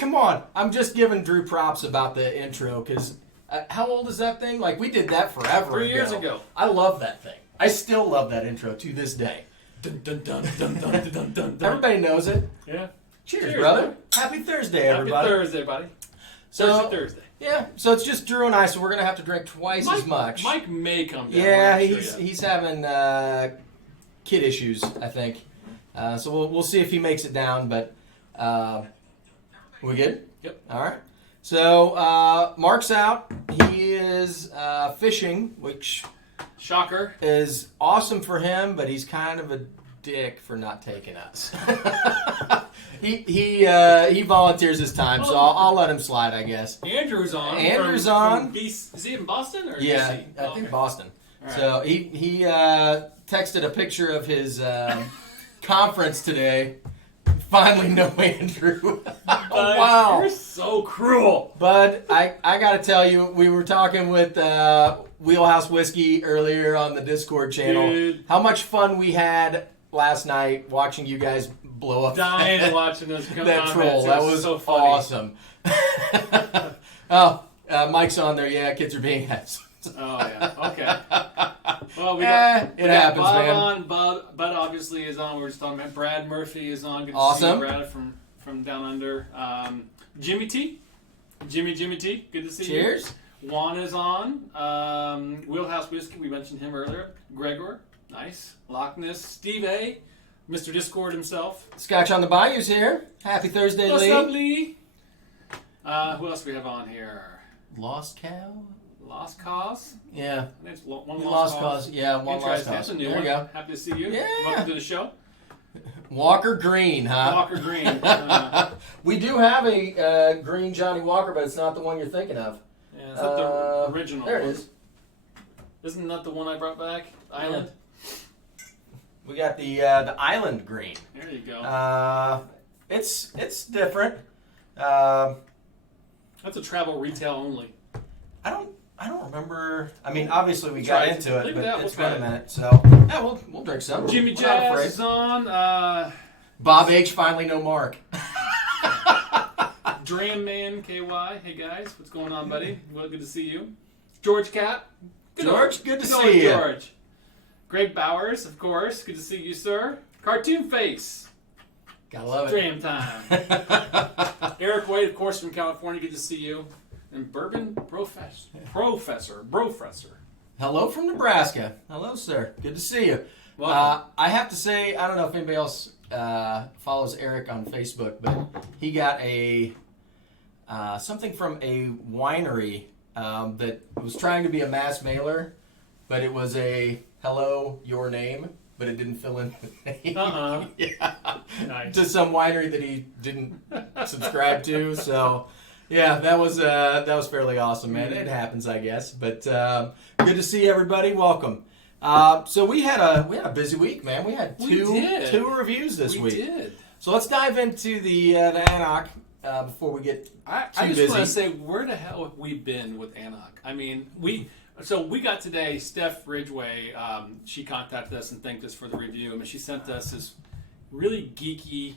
Come on. I'm just giving Drew props about the intro because how old is that thing? Like, we did that forever 3 years ago. I love that thing. I still love that intro to this day. Dun, dun, dun, dun, dun, dun, dun, dun. Everybody knows it. Yeah. Cheers, brother. Man. Happy Thursday, everybody. Happy Thursday, buddy. Thursday. Yeah, so it's just Drew and I, so we're going to have to drink twice as much. Mike may come down. Yeah, he's having kid issues, I think. So we'll see if he makes it down, but we good? Yep. All right. So Mark's out. He is fishing, which shocker is awesome for him, but he's kind of a dick for not taking us. he volunteers his time, so I'll let him slide, I guess. Andrew's on. Is he in Boston or yeah, DC? I think Boston. Right. So he texted a picture of his conference today. Finally, no Andrew. Oh, wow. You're so cruel. But I got to tell you, we were talking with Wheelhouse Whiskey earlier on the Discord channel. Dude. How much fun we had last night watching you guys blow up dying watching those that troll. That was so funny. Awesome. Mike's on there. Yeah, kids are being assholes. Oh, yeah. Okay. Well, we got happens, Bob man. on. Bud obviously is on. We were just talking about Brad Murphy is on. Good to awesome. see you, Brad from down under. Jimmy T. Jimmy T. Good to see you. Cheers. Juan is on. Wheelhouse Whiskey. We mentioned him earlier. Gregor. Nice. Loch Ness. Steve A. Mr. Discord himself. Scotch on the Bayou's here. Happy Thursday, What's Lee. up, Lee? Who else do we have on here? Lost Cow? Lost Cause? Yeah. I think it's one Lost Cause. Yeah, one Lost Cause. That's a new there one. You go. Happy to see you. Yeah. Welcome to the show. Walker Green, huh? Walker Green. We do have a green Johnny Walker, but it's not the one you're thinking of. Yeah, it's not the original There one. it is. Isn't that the one I brought back? Island? We got the Island Green. There you go. It's different. That's a travel retail only. I don't remember. I mean, obviously we got into it, but it's been a minute. So yeah, we'll drink some. Jimmy Jazz is on. Bob H. Finally no Mark. Dram Man KY. Hey guys, what's going on, buddy? Well, good to see you. George Cat. Good to see you. George. Greg Bowers, of course. Good to see you, sir. Cartoon Face. Gotta love it. Dram time. Eric Wade, of course, from California. Good to see you. And Bourbon Professor. Hello from Nebraska. Hello, sir. Good to see you. I have to say, I don't know if anybody else follows Eric on Facebook, but he got a something from a winery that was trying to be a mass mailer, but it was a hello, your name, but it didn't fill in the name. Yeah. Nice. To some winery that he didn't subscribe to. So, yeah, that was fairly awesome, man. It happens, I guess. But good to see everybody. Welcome. So we had a busy week, man. We had two reviews this week. We did. So let's dive into the anCnoc before we get I just want to say, where the hell have we been with anCnoc? I mean, we got today, Steph Ridgway, she contacted us and thanked us for the review. And she sent us this really geeky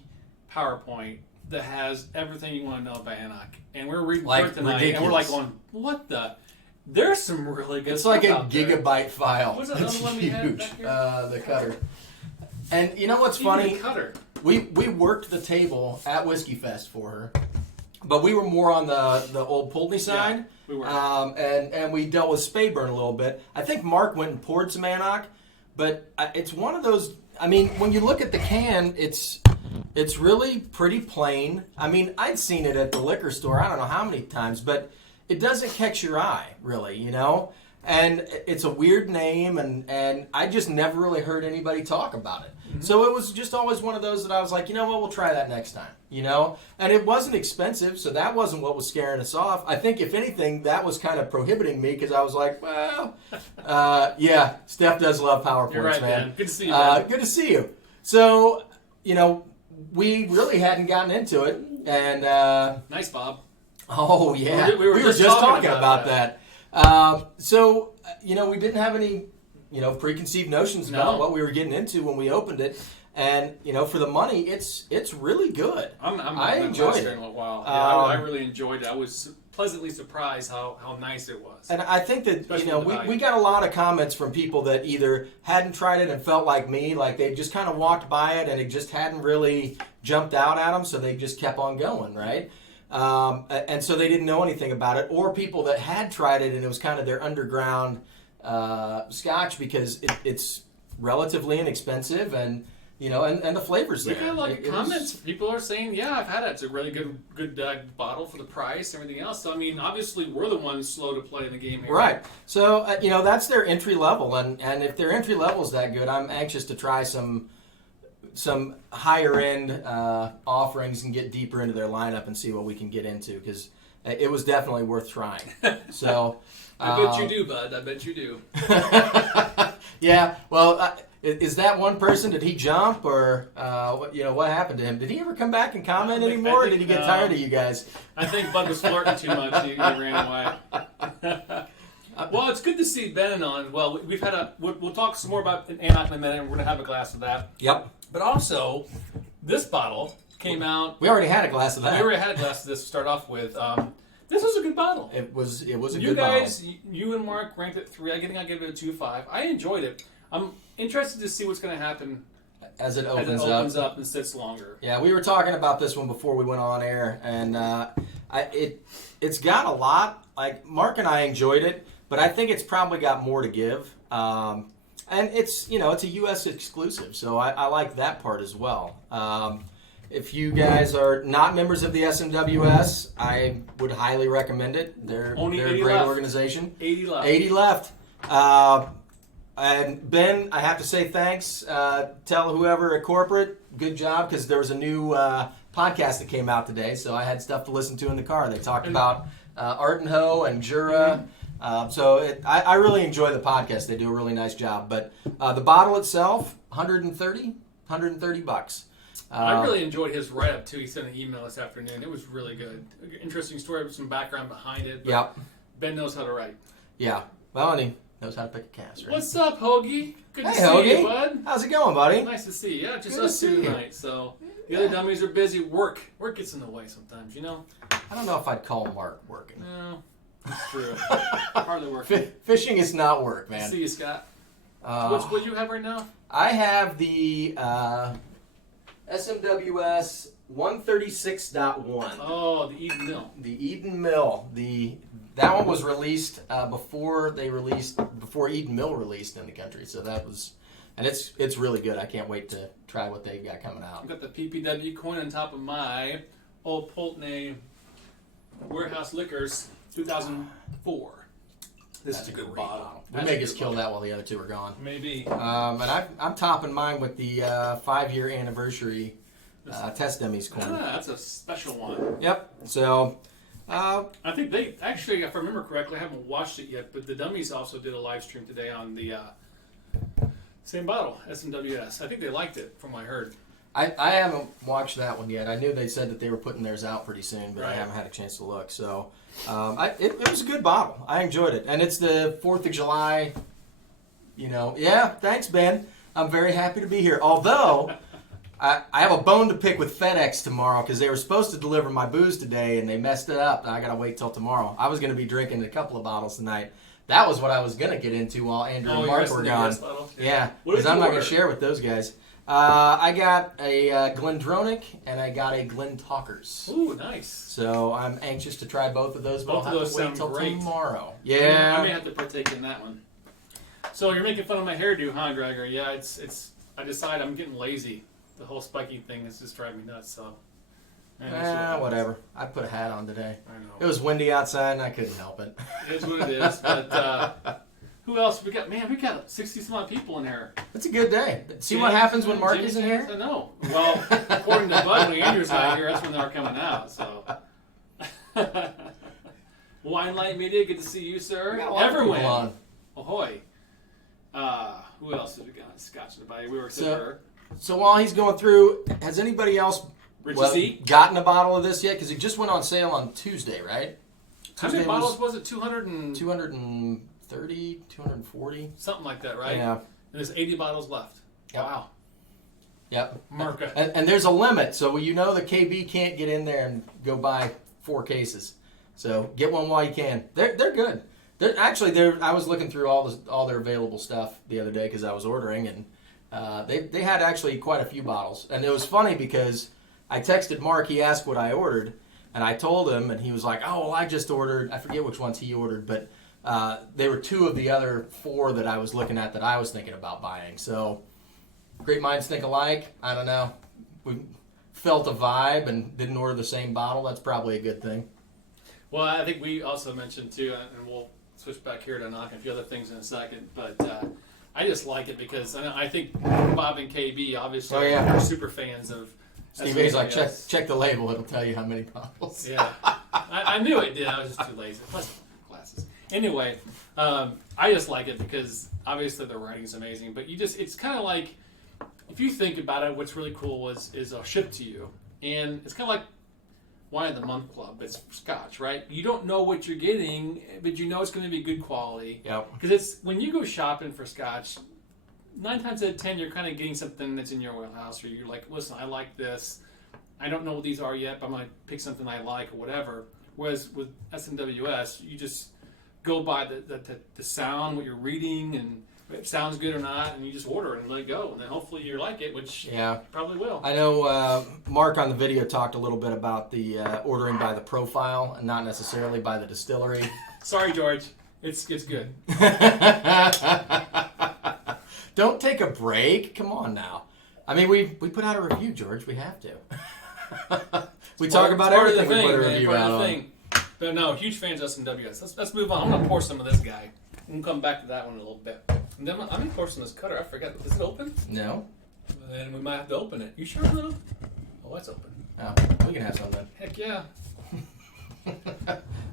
PowerPoint that has everything you want to know about anCnoc. And we're reading through it tonight, ridiculous. and we're like going, what the? There's some really good It's stuff like a out there. gigabyte file. What's that It's other one we had huge. back here? The cutter. And you know what's Even funny? the cutter. we worked the table at Whiskey Fest for her, but we were more on the old Pulteney side. Yeah, we were. And we dealt with Speyburn a little bit. I think Mark went and poured some anCnoc, but it's one of those. I mean, when you look at the can, it's really pretty plain. I mean, I'd seen it at the liquor store. I don't know how many times, but it doesn't catch your eye, really, you know? And it's a weird name, and I just never really heard anybody talk about it. Mm-hmm. So it was just always one of those that I was like, you know what, we'll try that next time, you know? And it wasn't expensive, so that wasn't what was scaring us off. I think, if anything, that was kind of prohibiting me, because I was like, well, yeah, Steph does love PowerPoints, You're right, man. Good to see you, man. Good to see you. So, you know, we really hadn't gotten into it, and Nice, Bob. oh yeah, We were just talking about that. So, you know, we didn't have any, you know, preconceived notions about what we were getting into when we opened it, and you know, for the money, it's really good. I enjoyed it. Wow. Yeah, I really enjoyed it. I was pleasantly surprised how nice it was. And I think that, Especially you know, with the value. we got a lot of comments from people that either hadn't tried it and felt like me, like they just kind of walked by it and it just hadn't really jumped out at them, so they just kept on going, right? And so they didn't know anything about it, or people that had tried it and it was kind of their underground Scotch, because it's relatively inexpensive, and you know, and the flavors We there. got a lot of comments. People are saying, "Yeah, I've had it. It's a really good bottle for the price, everything else." So I mean, obviously, we're the ones slow to play in the game here, Right. So you know, that's their entry level, and if their entry level is that good, I'm anxious to try some higher end offerings and get deeper into their lineup and see what we can get into, because it was definitely worth trying. So I bet you do, bud. I bet you do. yeah. Well, is that one person? Did he jump, or you know, what happened to him? Did he ever come back and comment anymore, or did he get tired of you guys? I think Bud was flirting too much. He ran away. Well, it's good to see Ben on. Well, we've had we'll talk some more about anCnoc in a minute, and we're going to have a glass of that. Yep. But also, this bottle came out. We already had a glass of that. We already had a glass of this to start off with. This was a good bottle. It was a You good bottle. guys, you and Mark ranked it 3. I think I gave it a 2.5. I enjoyed it. I'm interested to see what's going to happen As it as it opens opens up and sits longer. Yeah, we were talking about this one before we went on air, and it's got a lot. Like, Mark and I enjoyed it, but I think it's probably got more to give. And it's, you know, it's a U.S. exclusive, so I like that part as well. If you guys are not members of the SMWS, I would highly recommend it. They're a great left. organization. 80 left. 80 left. And Ben, I have to say thanks. Tell whoever at corporate, good job, because there was a new podcast that came out today, so I had stuff to listen to in the car. They talked about Art and Ho and Jura. I really enjoy the podcast. They do a really nice job. But the bottle itself, $130 bucks. I really enjoyed his write-up, too. He sent an email this afternoon. It was really good. Interesting story with some background behind it. But Yep. Ben knows how to write. Yeah. Well, and he knows how to pick a cast, right? What's up, Hoagie? Good to Hey, see Hoagie. you, bud. How's it going, buddy? Nice to see you. Yeah, just Good to us two see you. tonight. So the other dummies are busy. Work gets in the way sometimes, you know? I don't know if I'd call Mark working. No, that's true. Hardly working. Fishing is not work, man. See you, Scott. Uh, What do you have right now? I have the SMWS 136.1. Oh, the Eden Mill. The Eden Mill. That one was released before Eden Mill released in the country. So that was, and it's really good. I can't wait to try what they've got coming out. I've got the PPW coin on top of my old Pulteney Warehouse Liquors 2004. This is a good bottle. We may just kill that while the other two are gone. Maybe. And I'm topping mine with the 5-year anniversary Test Dummies coin. That's a special one. Yep. So. I think they actually, if I remember correctly, I haven't watched it yet, but the Dummies also did a live stream today on the same bottle, SMWS. I think they liked it, from what I heard. I haven't watched that one yet. I knew they said that they were putting theirs out pretty soon, but I Right. haven't had a chance to look. So it was a good bottle. I enjoyed it. And it's the 4th of July, you know. Yeah, thanks, Ben. I'm very happy to be here. Although, I have a bone to pick with FedEx tomorrow, because they were supposed to deliver my booze today, and they messed it up. I got to wait till tomorrow. I was going to be drinking a couple of bottles tonight. That was what I was going to get into while Andrew and Mark were gone. Yeah, What did because I'm you not going order? to share with those guys. I got a Glendronach and I got a Glentalkers. Ooh, nice. So I'm anxious to try both of those, but Both I'll of have those to wait sound till great. tomorrow. I Yeah. may have to partake in that one. So you're making fun of my hairdo, huh, Gregor? Yeah, it's. I decide I'm getting lazy. The whole spiking thing is just driving me nuts. So. Whatever. I put a hat on today. I know. It was windy outside and I couldn't help it. It is what it is. But who else we got? Man, we got 60-some odd people in here. It's a good day. See James, what happens when Mark James, isn't here? I know. Well, according to Bud, when Andrew's not here, that's when they're coming out. So. Wine Light Media, good to see you, sir. We got a lot of people Everyone. on. Ahoy. Who else have we got? Scotch and everybody. We were So while he's going through, has anybody else gotten a bottle of this yet? Because it just went on sale on Tuesday, right? How many bottles was it? 230? 240? Something like that, right? Yeah. And there's 80 bottles left. Yep. Wow. Yep. Marca. And there's a limit, so you know the KB can't get in there and go buy 4 cases. So get one while you can. They're good. I was looking through all their available stuff the other day because I was ordering, and they had actually quite a few bottles. And it was funny because I texted Mark. He asked what I ordered, and I told him, and he was like, "Oh, well, I just ordered." I forget which ones he ordered, but they were 2 of the other 4 that I was looking at that I was thinking about buying. So great minds think alike. I don't know. We felt a vibe and didn't order the same bottle. That's probably a good thing. Well, I think we also mentioned too, and we'll switch back here to anCnoc and a few other things in a second, but I just like it because I think Bob and KB obviously are super fans of Steve A's like, check the label. It'll tell you how many bottles. Yeah. I knew it did. I was just too lazy. Plus glasses. Anyway, I just like it because obviously the writing's amazing, but it's kind of like, if you think about it, what's really cool is a ship to you. And it's kind of like Wine of the Month Club. It's Scotch, right? You don't know what you're getting, but you know it's going to be good quality. Yep. Because it's when you go shopping for Scotch, 9 times out of 10, you're kind of getting something that's in your wheelhouse, or you're like, listen, I like this. I don't know what these are yet, but I'm going to pick something I like or whatever. Whereas with SMWS, you just go by the sound, what you're reading, and if it sounds good or not, and you just order it and let it go. And then hopefully you like it, which you probably will. I know Mark on the video talked a little bit about the ordering by the profile and not necessarily by the distillery. Sorry, George. It's good. Don't take a break. Come on now. I mean, we put out a review, George. We have to. We talk about everything we put a review out on. But no, huge fans of SMWS. Let's move on. I'm going to pour some of this guy. We'll come back to that one in a little bit. And then I'm going to pour some of this cutter. I forgot. Is it open? No. Then we might have to open it. You sure it's open? Oh, it's open. Oh, we can have some then. Heck yeah.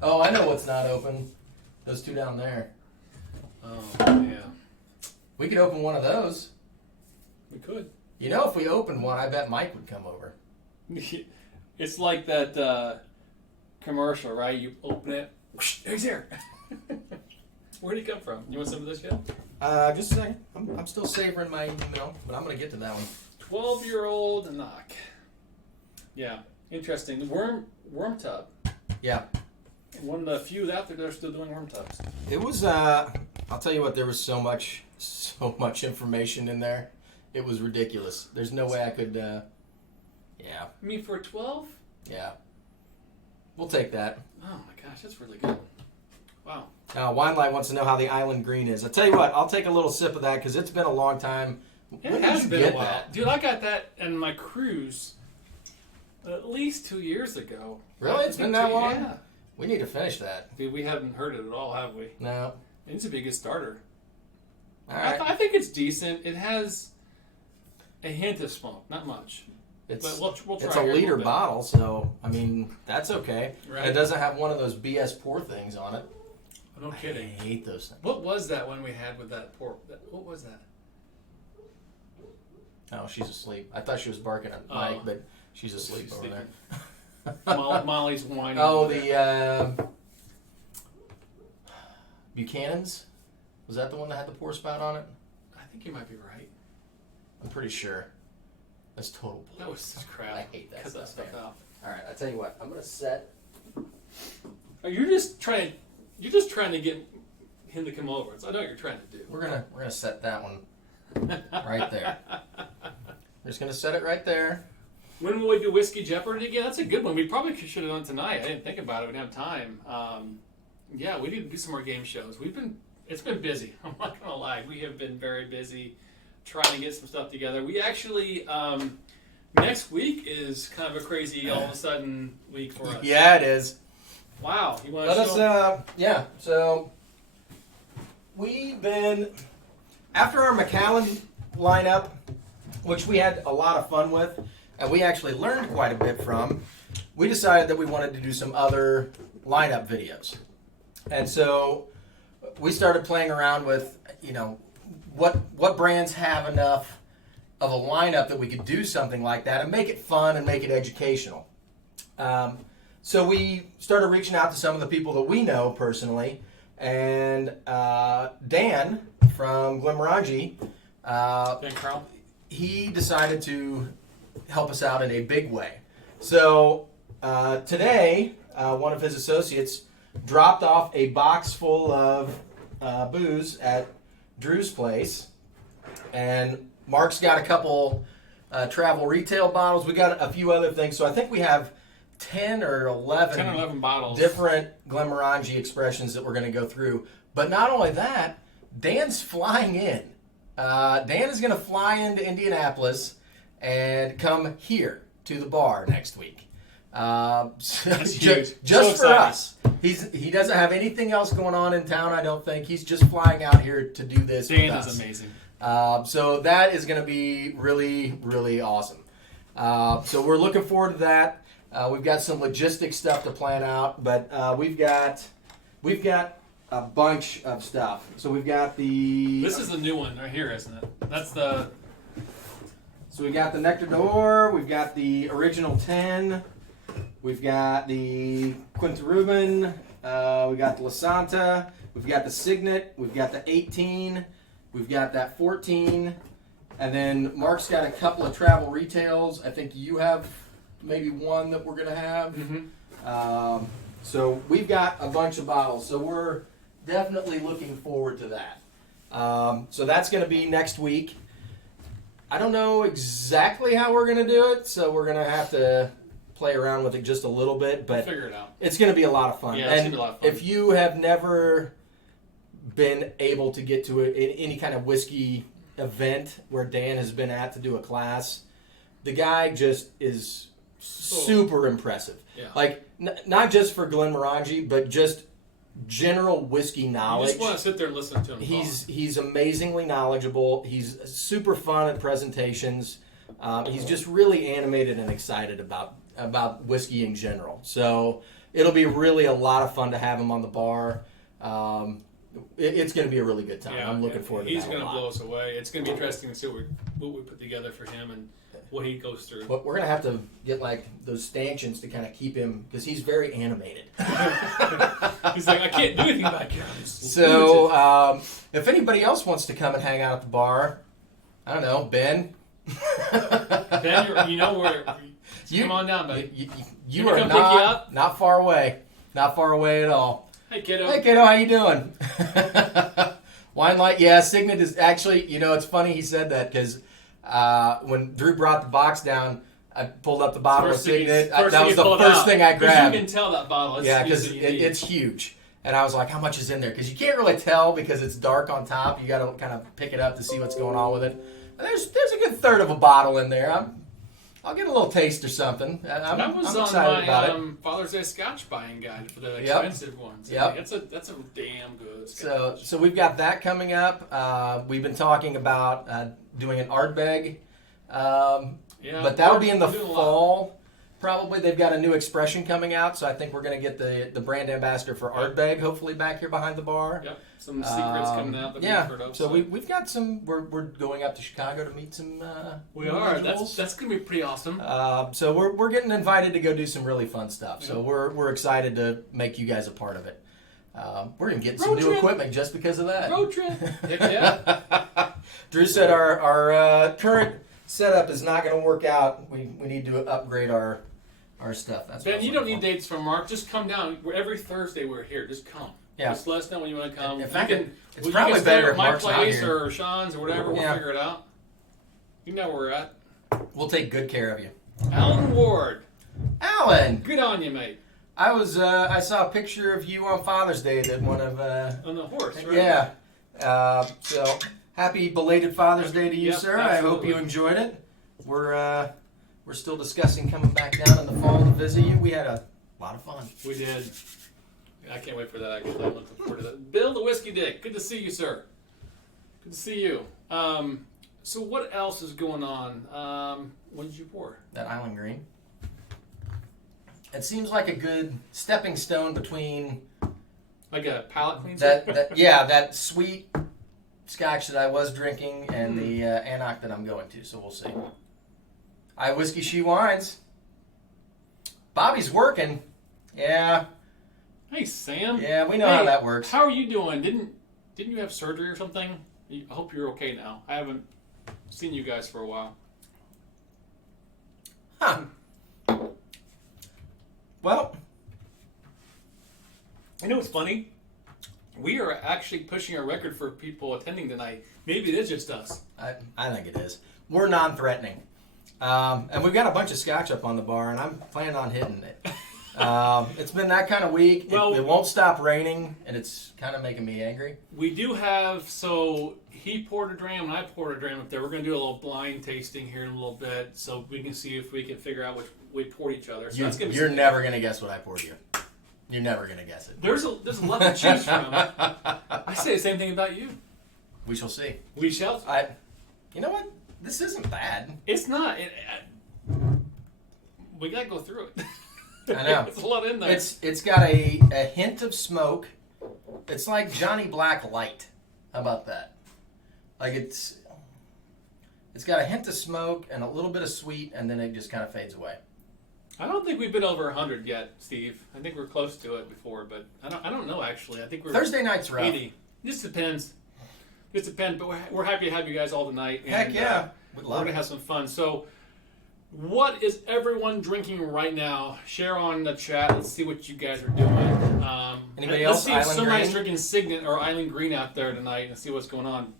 Oh, I know what's not open. Those 2 down there. Oh, yeah. We could open one of those. We could. You know, if we opened one, I bet Mike would come over. It's like that commercial, right? You open it. Whoosh, he's here. Where'd he come from? You want some of this yet? Just a second. I'm still savoring my email, but I'm going to get to that one. 12-year-old anCnoc. Yeah, interesting. Worm tub. Yeah. One of the few out there that are still doing worm tubs. It was, I'll tell you what, there was so much information in there. It was ridiculous. There's no way I could, yeah. I mean, for 12? Yeah. We'll take that. Oh my gosh, that's really good. Wow. Wine Light wants to know how the Island Green is. I'll tell you what, I'll take a little sip of that because it's been a long time. It has been a while. That? Dude, I got that in my cruise at least 2 years ago. Really? It's been that long? Yeah. We need to finish that. Dude, we haven't heard it at all, have we? No. It's a big starter. All right. I think it's decent. It has a hint of smoke, not much. But we'll try. It's a liter bottle, so I mean that's okay. Right. It doesn't have one of those BS pour things on it. No kidding. I hate those things. What was that one we had with that pork? What was that? Oh, she's asleep. I thought she was barking at Mike, but she's asleep over there. Molly's whining. Oh, the Buchanan's? Was that the one that had the pour spout on it? I think you might be right. I'm pretty sure. That's total bull. That was such crap. I hate that stuff out. All right, I tell you what. I'm gonna set. Oh, you're just trying to get him to come over. I know what you're trying to do. We're gonna set that one right there. Just going to set it right there. When will we do Whiskey Jeopardy again? That's a good one. We probably should have done tonight. I didn't think about it. We didn't have time. Yeah, we need to do some more game shows. It's been busy. I'm not going to lie. We have been very busy trying to get some stuff together. We actually, next week is kind of a crazy all of a sudden week for us. Yeah, it is. Wow. You want Let to show? us, yeah. So we've been, after our McAllen lineup, which we had a lot of fun with, and we actually learned quite a bit from, we decided that we wanted to do some other lineup videos. And so we started playing around with, what brands have enough of a lineup that we could do something like that and make it fun and make it educational. So we started reaching out to some of the people that we know personally, and Dan from Glenmorangie, Dan Carl? he decided to help us out in a big way. So today, one of his associates dropped off a box full of booze at Drew's place, and Mark's got a couple travel retail bottles. We got a few other things, so I think we have 10 or 11 bottles. Different Glenmorangie expressions that we're going to go through. But not only that, Dan's flying in. Dan is going to fly into Indianapolis and come here to the bar next week. That's just huge. for us. He doesn't have anything else going on in town, I don't think. He's just flying out here to do this with us. Dan is amazing. So that is going to be really, really awesome. So we're looking forward to that. We've got some logistic stuff to plan out, but we've got a bunch of stuff. So we've got the. This is the new one right here, isn't it? That's the. So we've got the Nectar d'Or. We've got the original 10. We've got the Quinta Ruben. We've got the La Santa. We've got the Signet. We've got the 18. We've got that 14. And then Mark's got a couple of travel retails. I think you have maybe one that we're going to have. Mm-hmm. So we've got a bunch of bottles. So we're definitely looking forward to that. So that's going to be next week. I don't know exactly how we're going to do it, so we're going to have to play around with it just a little bit, but figure it out. It's going to be a lot of fun. Yeah, it's going to be a lot of fun. If you have never been able to get to any kind of whiskey event where Dan has been at to do a class, the guy just is super impressive. Yeah. Like, not just for Glenmorangie, but just general whiskey knowledge. You just want to sit there and listen to him. He's amazingly knowledgeable. He's super fun at presentations. He's just really animated and excited about whiskey in general. So it'll be really a lot of fun to have him on the bar. It's going to be a really good time. Yeah, I'm looking forward to that. He's going to blow us away. It's going to be interesting to see what we put together for him and what he goes through. But we're going to have to get like those stanchions to kind of keep him, because he's very animated. He's like, I can't do anything back here. So if anybody else wants to come and hang out at the bar, I don't know, Ben. Ben, come on down, buddy. You are not far away. Not far away at all. Hey, kiddo. Hey, kiddo, how you doing? Wine Light, yeah, Signet is actually, it's funny he said that, because when Drew brought the box down, I pulled up the bottle of Signet. That was the first thing I grabbed. You can tell that bottle. Because it's huge. And I was like, how much is in there? Because you can't really tell because it's dark on top. You got to kind of pick it up to see what's going on with it. And there's a good third of a bottle in there. I'll get a little taste or something. I'm excited about it. Father's Day Scotch buying guide for the expensive ones. Yep. That's a damn good Scotch. So we've got that coming up. We've been talking about doing an Ardbeg. But that'll be in the fall. Probably. They've got a new expression coming out, so I think we're going to get the brand ambassador for Ardbeg hopefully back here behind the bar. Yep. Some secrets coming out that we've heard of. So we've got some. We're going up to Chicago to meet some. We are. That's going to be pretty awesome. So we're getting invited to go do some really fun stuff. So we're excited to make you guys a part of it. We're even getting some new equipment just because of that. Road trip. Heck yeah. Drew said our current setup is not going to work out. We need to upgrade our stuff. That's Ben, you don't need dates from Mark. Just come down. Every Thursday we're here. Just come. Yeah. Just let us know when you want to come. In fact, it's probably better if my Mark's not place here. or Sean's or whatever. We'll figure it out. You know where we're at. We'll take good care of you. Alan Ward. Alan! Good on you, mate. I saw a picture of you on Father's Day that one of... on the horse, right? Yeah. So, happy belated Father's Day to you, Yep, sir. absolutely. I hope you enjoyed it. We're still discussing coming back down in the fall to visit you. We had a lot of fun. We did. I can't wait for that, actually. I'm looking forward to that. Bill the Whiskey Dick. Good to see you, sir. Good to see you. So what else is going on? What did you pour? That Island Green. It seems like a good stepping stone between Like a palate cleanser? that sweet Scotch that I was drinking and the anCnoc that I'm going to. So we'll see. Whiskey She Wines. Bobby's working. Yeah. Hey, Sam. Yeah, we know how that works. How are you doing? Didn't you have surgery or something? I hope you're okay now. I haven't seen you guys for a while. Huh. Well, You know what's funny? We are actually pushing our record for people attending tonight. Maybe it is just us. I think it is. We're non-threatening. And we've got a bunch of Scotch up on the bar, and I'm planning on hitting it. It's been that kind of week. Well, it won't stop raining, and it's kind of making me angry. We do have, so he poured a dram and I poured a dram up there. We're going to do a little blind tasting here in a little bit so we can see if we can figure out which we poured each other. So You're never going to guess what I poured you. You're never going to guess it. There's a lot to choose from. I say the same thing about you. We shall see. We shall. You know what? This isn't bad. It's not. We got to go through it. I know. There's a lot in there. It's got a hint of smoke. It's like Johnny Black Light. How about that? Like it's got a hint of smoke and a little bit of sweet, and then it just kind of fades away. I don't think we've been over 100 yet, Steve. I think we're close to it before, but I don't know actually. I think we're Thursday night's rough. 80. This depends. This depends, but we're happy to have you guys all tonight. Heck and, yeah. We're going to have some fun. So, what is everyone drinking right now? Share on the chat. Let's see what you guys are doing. Anybody let's else? see if Island somebody's Green? drinking Signet or Island Green out there tonight and see what's going on.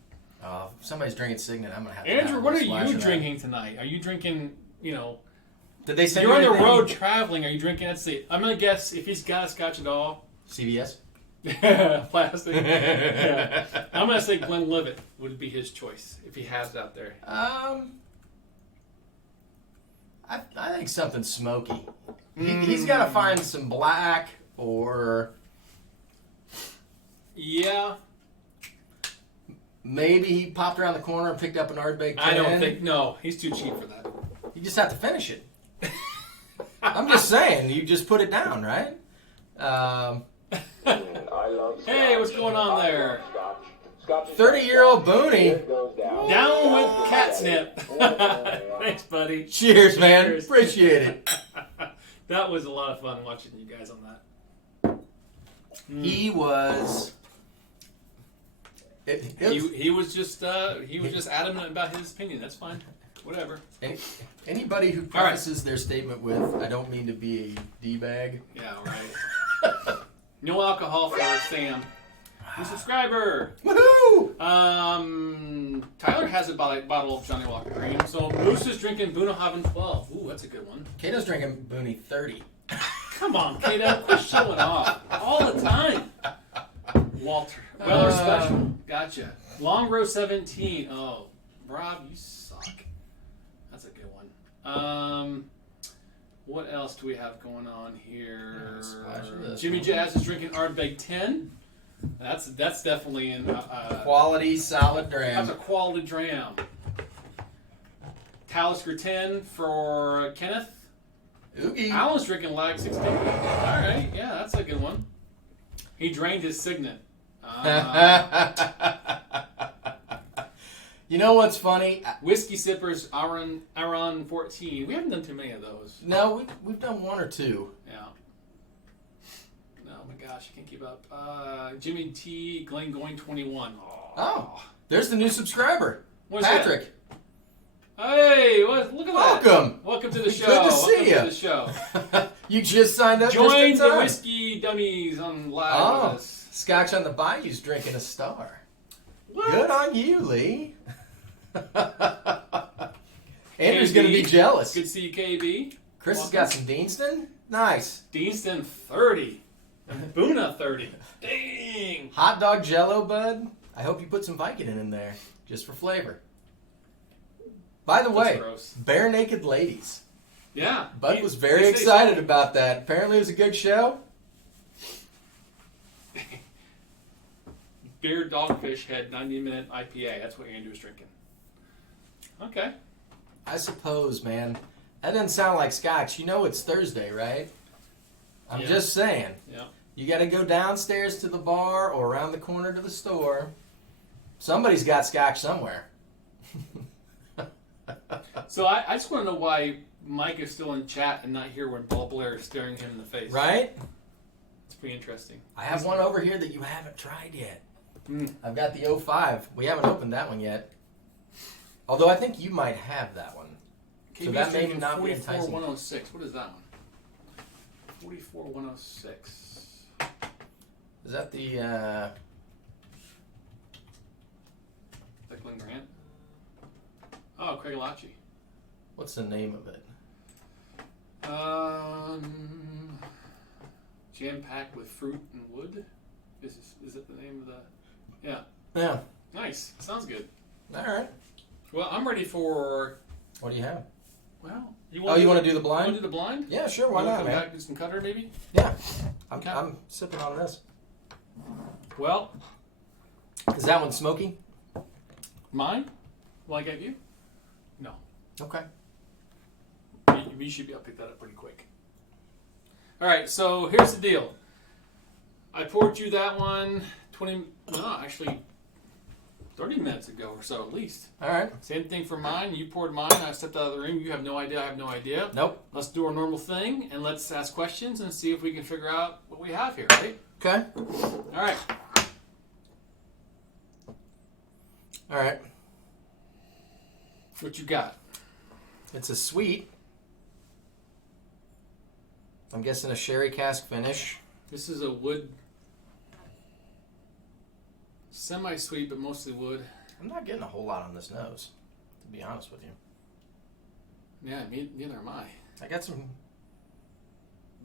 If somebody's drinking Signet, I'm going to have to Andrew, have what a are splash you of that. drinking tonight? Are you drinking, Did they send you're on you the anything? road traveling. Are you drinking, let's see. I'm going to guess if he's got a Scotch at all. CVS? Plastic. Yeah. I'm going to say Glenlivet would be his choice if he has it out there. I think something smoky. He's got to find some black or Yeah. maybe he popped around the corner and picked up an Ardbeg. I don't think, no, he's too cheap for that. You just have to finish it. I'm just saying, you just put it down, right? Hey, what's going on there? 30-year-old Booney. Down with catnip. Thanks, buddy. Cheers, man. Cheers. Appreciate it. That was a lot of fun watching you guys on that. He was. He was just adamant about his opinion. That's fine. Whatever. Anybody who prefaces their statement with "I don't mean to be a d-bag." Yeah, right. No alcohol for Sam. New subscriber. Woohoo! Tyler has a bottle of Johnny Walker Green. So Bruce is drinking Bunnahabhain 12. Ooh, that's a good one. Kato's drinking Booney 30. Come on, Kato, quit showing off all the time. Walter, Weller Special. Gotcha. Long Row 17. Oh, Rob, you suck. That's a good one. What else do we have going on here? Jimmy Jazz is drinking Ardbeg 10. That's definitely in Quality solid dram. that's a quality dram. Talisker 10 for Kenneth. Oogie. Alan's drinking Lag 16. All right, yeah, that's a good one. He drained his Signet. You know what's funny? Whiskey Sippers Aron 14. We haven't done too many of those. No, we've done one or two. Yeah. Oh my gosh, I can't keep up. Jimmy T. Glengoyne 21. Oh, there's the new subscriber, What's Patrick. Hey, look at that. Welcome. Welcome to the show. Good to see Welcome you. to the show. You just signed up. Join just in the time. Whiskey Dummies on live with us. Scotch on the Bayou's drinking a star. What? Good on you, Lee. Andrew's going to be jealous. Good to see you, KB. Chris has got some Deanston. Nice. Deanston 30. And Boona 30. Dang. Hot dog jello, bud. I hope you put some Vicodin in there just for flavor. By the way, gross. Bare Naked Ladies. Yeah. Bud was very excited about that. Apparently it was a good show. Beer Dogfish Head 90-minute IPA. That's what Andrew's drinking. Okay. I suppose, man. That doesn't sound like Scotch. You know it's Thursday, right? I'm just saying. Yeah. You got to go downstairs to the bar or around the corner to the store. Somebody's got Scotch somewhere. So I just want to know why Mike is still in chat and not here when Paul Blair is staring him in the face. Right? It's pretty interesting. I have one over here that you haven't tried yet. Mm. I've got the 05. We haven't opened that one yet. Although I think you might have that one. So that may not be enticing. 44106. What is that one? 44106. Is that the... Declan Grant? Oh, Craig Lachie. What's the name of it? Jam-packed with fruit and wood? Is it the name of the... Yeah. Yeah. Nice. Sounds good. All right. Well, I'm ready for... What do you have? Well, you want to do the blind? You want to do the blind? Yeah, sure. Why not, come man? back and do some cutter, maybe? Yeah. I'm sipping on this. Well... Is that one smoky? Mine? Well, I gave you? No. Okay. You should be able to pick that up pretty quick. All right, so here's the deal. I poured you that one 30 minutes ago or so at least. All right. Same thing for mine. You poured mine. I stepped out of the room. You have no idea. I have no idea. Nope. Let's do our normal thing and let's ask questions and see if we can figure out what we have here, right? Okay. All right. All right. What you got? It's a sweet. I'm guessing a sherry cask finish. This is a wood, semi-sweet, but mostly wood. I'm not getting a whole lot on this nose, to be honest with you. Yeah, neither am I. I got some...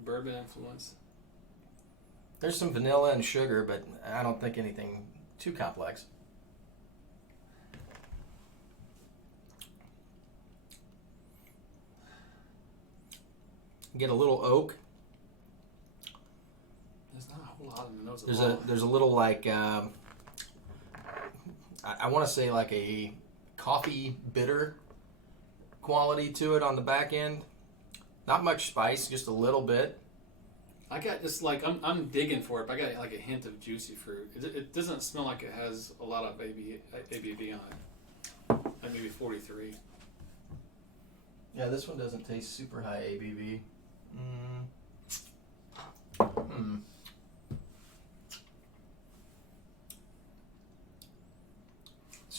Bourbon influence. There's some vanilla and sugar, but I don't think anything too complex. Get a little oak. There's not a whole lot in the nose at There's a little like I want to say like a coffee bitter quality to it on the back end. Not much spice, just a little bit. I got this like I'm digging for it, but I got like a hint of juicy fruit. It doesn't smell like it has a lot of ABV on it. Like maybe 43. Yeah, this one doesn't taste super high ABV.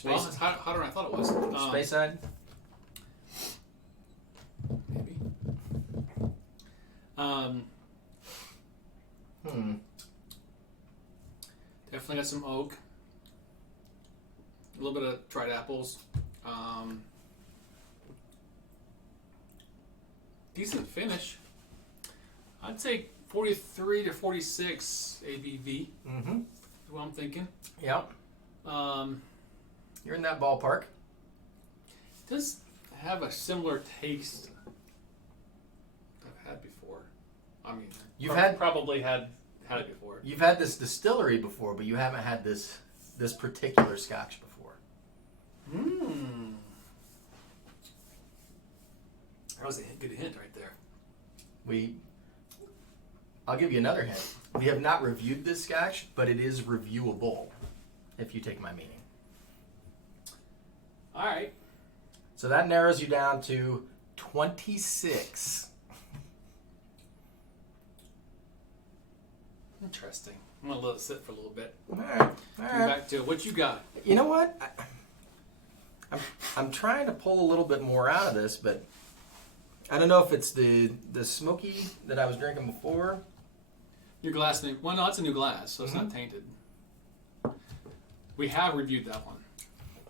Well, it's hotter than I thought it was. Space side? Maybe. Definitely got some oak. A little bit of dried apples. Decent finish. I'd say 43 to 46 ABV. Mm-hmm. That's what I'm thinking. Yep. You're in that ballpark. It does have a similar taste I've had before. I mean, probably had it before. You've had this distillery before, but you haven't had this particular Scotch before. That was a good hint right there. I'll give you another hint. We have not reviewed this Scotch, but it is reviewable, if you take my meaning. All right. So that narrows you down to 26. Interesting. I'm going to let it sit for a little bit. All right. Come back to it. What you got? You know what? I'm trying to pull a little bit more out of this, but I don't know if it's the smoky that I was drinking before. Your glass name. Well, no, it's a new glass, so it's not tainted. We have reviewed that one.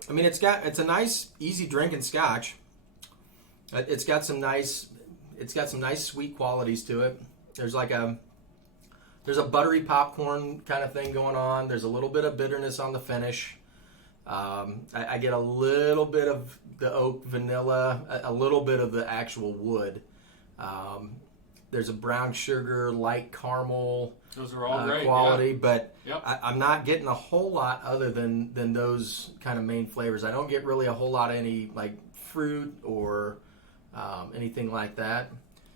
I mean, it's a nice, easy drinking Scotch. It's got some nice sweet qualities to it. There's a buttery popcorn kind of thing going on. There's a little bit of bitterness on the finish. I get a little bit of the oak vanilla, a little bit of the actual wood. There's a brown sugar, light caramel. Those are all great quality, yeah. but Yep. I'm not getting a whole lot other than those kind of main flavors. I don't get really a whole lot of any like fruit or anything like that.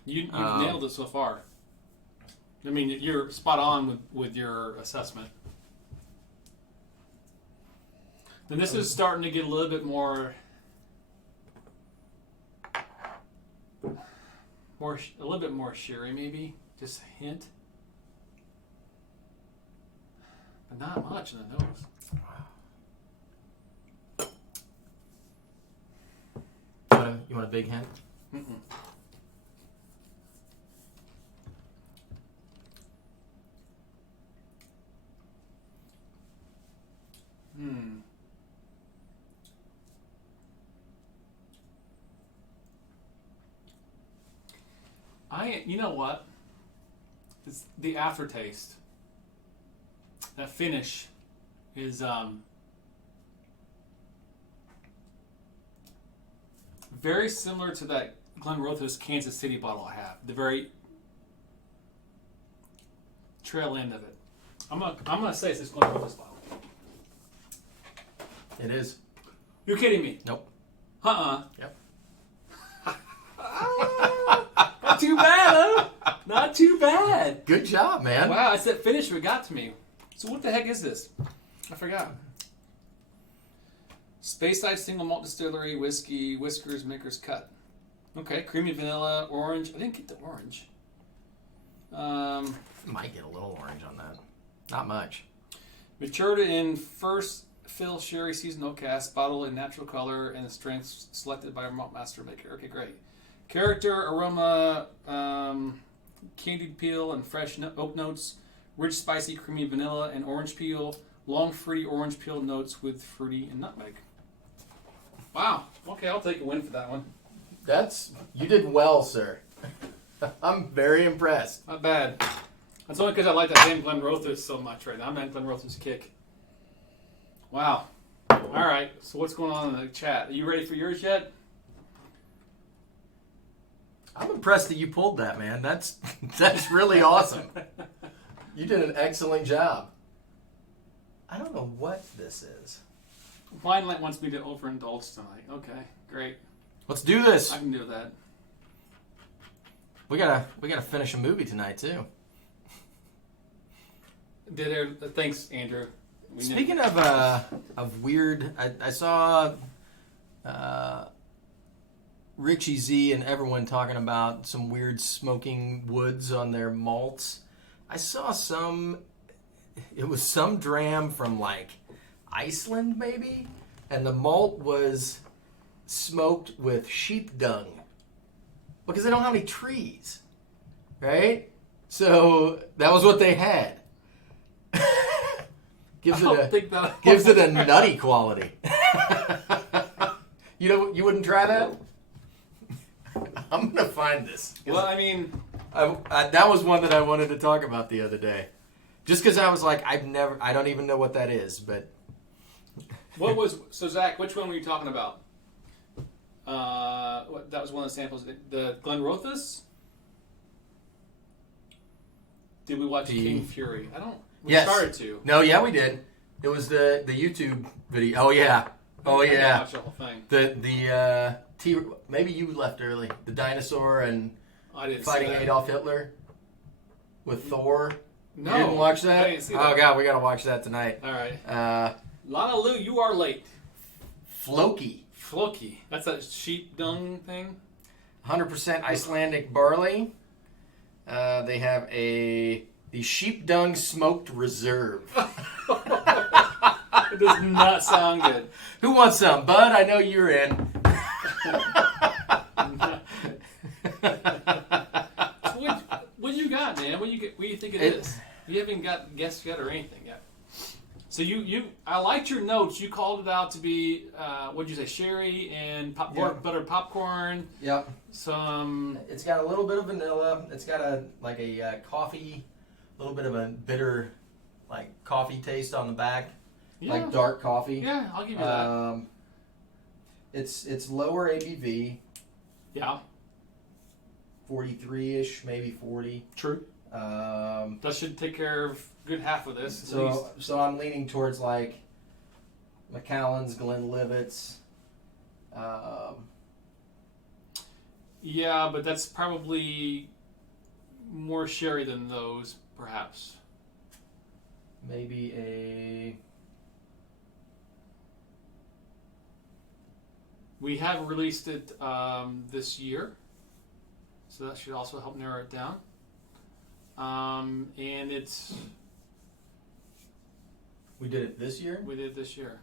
You've nailed it so far. I mean, you're spot on with your assessment. Then this is starting to get a little bit more a little bit more sherry, maybe, just a hint, but not much in the nose. You want a big hint? Mm-mm. You know what? It's the aftertaste. That finish is very similar to that Glenrothes Kansas City bottle I have. The very trail end of it. I'm gonna say it's this Glenrothes bottle. It is. You're kidding me? Nope. Yep. Not too bad, huh? Not too bad. Good job, man. Wow, it's that finish that got to me. So what the heck is this? I forgot. Speyside Single Malt Distillery Whiskey Whiskers Maker's Cut. Okay, creamy vanilla, orange. I didn't get the orange. Might get a little orange on that. Not much. Matured in first fill sherry seasoned oak cask, bottled in natural color and strength selected by a malt master maker. Okay, great. Character, aroma, candied peel and fresh oak notes, rich, spicy, creamy vanilla and orange peel, long, fruity orange peel notes with fruity and nutmeg. Wow. Okay, I'll take a win for that one. You did well, sir. I'm very impressed. Not bad. That's only because I like that damn Glenrothes so much right now. I'm on Glenrothes kick. Wow. All right. So what's going on in the chat? Are you ready for yours yet? I'm impressed that you pulled that, man. That's really awesome. You did an excellent job. I don't know what this is. Wine Light wants me to overindulge tonight. Okay, great. Let's do this. I can do that. We gotta finish a movie tonight too. Thanks, Andrew. Speaking of weird, I saw Richie Z and everyone talking about some weird smoking woods on their malts. I saw it was some dram from like Iceland maybe, and the malt was smoked with sheep dung because they don't have any trees, right? So that was what they had. Gives it a nutty quality. You wouldn't try that? I'm gonna find this. Well, I mean, that was one that I wanted to talk about the other day, just because I was like, I don't even know what that is. But so Zach? Which one were you talking about? That was one of the samples. The Glenrothes. Did we watch King Fury? We started to. No, yeah, we did. It was the YouTube video. Oh yeah. Oh yeah. I didn't watch the whole thing. The maybe you left early. The dinosaur and fighting Adolf Hitler with Thor. No, you didn't watch that? I didn't see that. Oh god, we gotta watch that tonight. All right. Lana Lou, you are late. Floki. That's that sheep dung thing. 100% Icelandic barley. They have the sheep dung smoked reserve. It does not sound good. Who wants some, Bud? I know you're in. So what you got, man? What do you think it is? You haven't got guessed yet or anything yet. So I liked your notes. You called it out to be, what'd you say, sherry and buttered popcorn. Yep. Some. It's got a little bit of vanilla. It's got a coffee, a little bit of a bitter, like coffee taste on the back, like dark coffee. Yeah, I'll give you that. It's lower ABV. Yeah. 43-ish, maybe 40. True. That should take care of good half of this. So I'm leaning towards like Macallan's, Glenlivet's. Yeah, but that's probably more sherry than those, perhaps. Maybe a. We have released it this year, so that should also help narrow it down. And it's. We did it this year? We did it this year.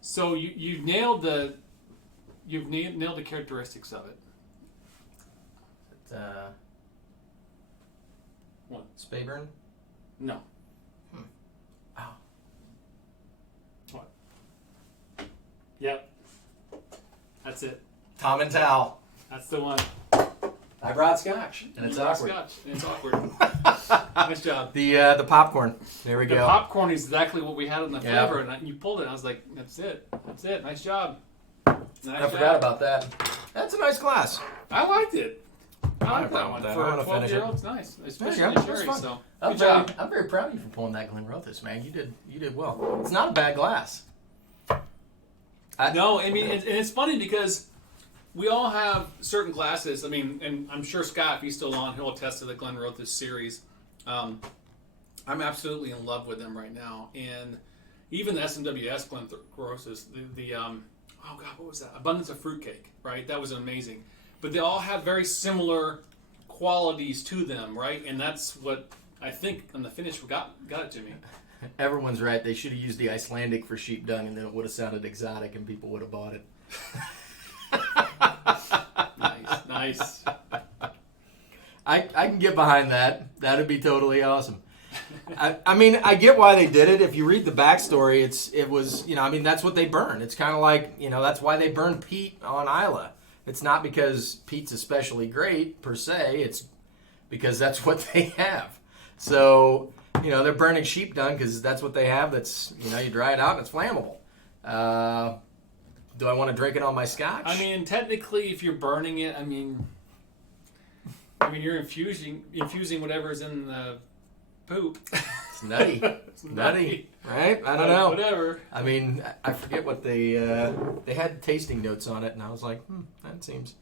So you've nailed the characteristics of it. What? Speyburn? No. Oh. What? Yep. That's it. Tom and Tal. That's the one. I brought Scotch, and it's awkward. Scotch, and it's awkward. Nice job. The popcorn. There we The go. popcorn is exactly what we had in the Yeah. flavor, and you pulled it. And I was like, "That's it. That's it. Nice job." I forgot about that. That's a nice glass. I liked it. I like that problem one with that. for I a wanna finish 12-year-old. It's nice, especially There you go. That's sherry. fun. So I'm good job. I'm very proud of you for pulling that Glenrothes, man. You did well. It's not a bad glass. No, I mean, and it's funny because we all have certain glasses. I mean, and I'm sure Scott, if he's still on, he'll attest to the Glenrothes series. I'm absolutely in love with them right now, and even the SMWS Glenrothes, oh god, what was that? Abundance of Fruitcake, right? That was amazing. But they all have very similar qualities to them, right? And that's what I think on the finish got it to me. Everyone's right. They should have used the Icelandic for sheep dung, and then it would have sounded exotic, and people would have bought it. Nice. I can get behind that. That'd be totally awesome. I mean, I get why they did it. If you read the backstory, it was, I mean, that's what they burn. It's kind of like, that's why they burn peat on Isla. It's not because peat's especially great, per se. It's because that's what they have. So, they're burning sheep dung because that's what they have. That's, you dry it out and it's flammable. Do I want to drink it on my Scotch? I mean, technically, if you're burning it, I mean, you're infusing whatever's in the poop. It's nutty. It's nutty, right? I don't know. Whatever. I mean, I forget what they had tasting notes on it, and I was like, that seems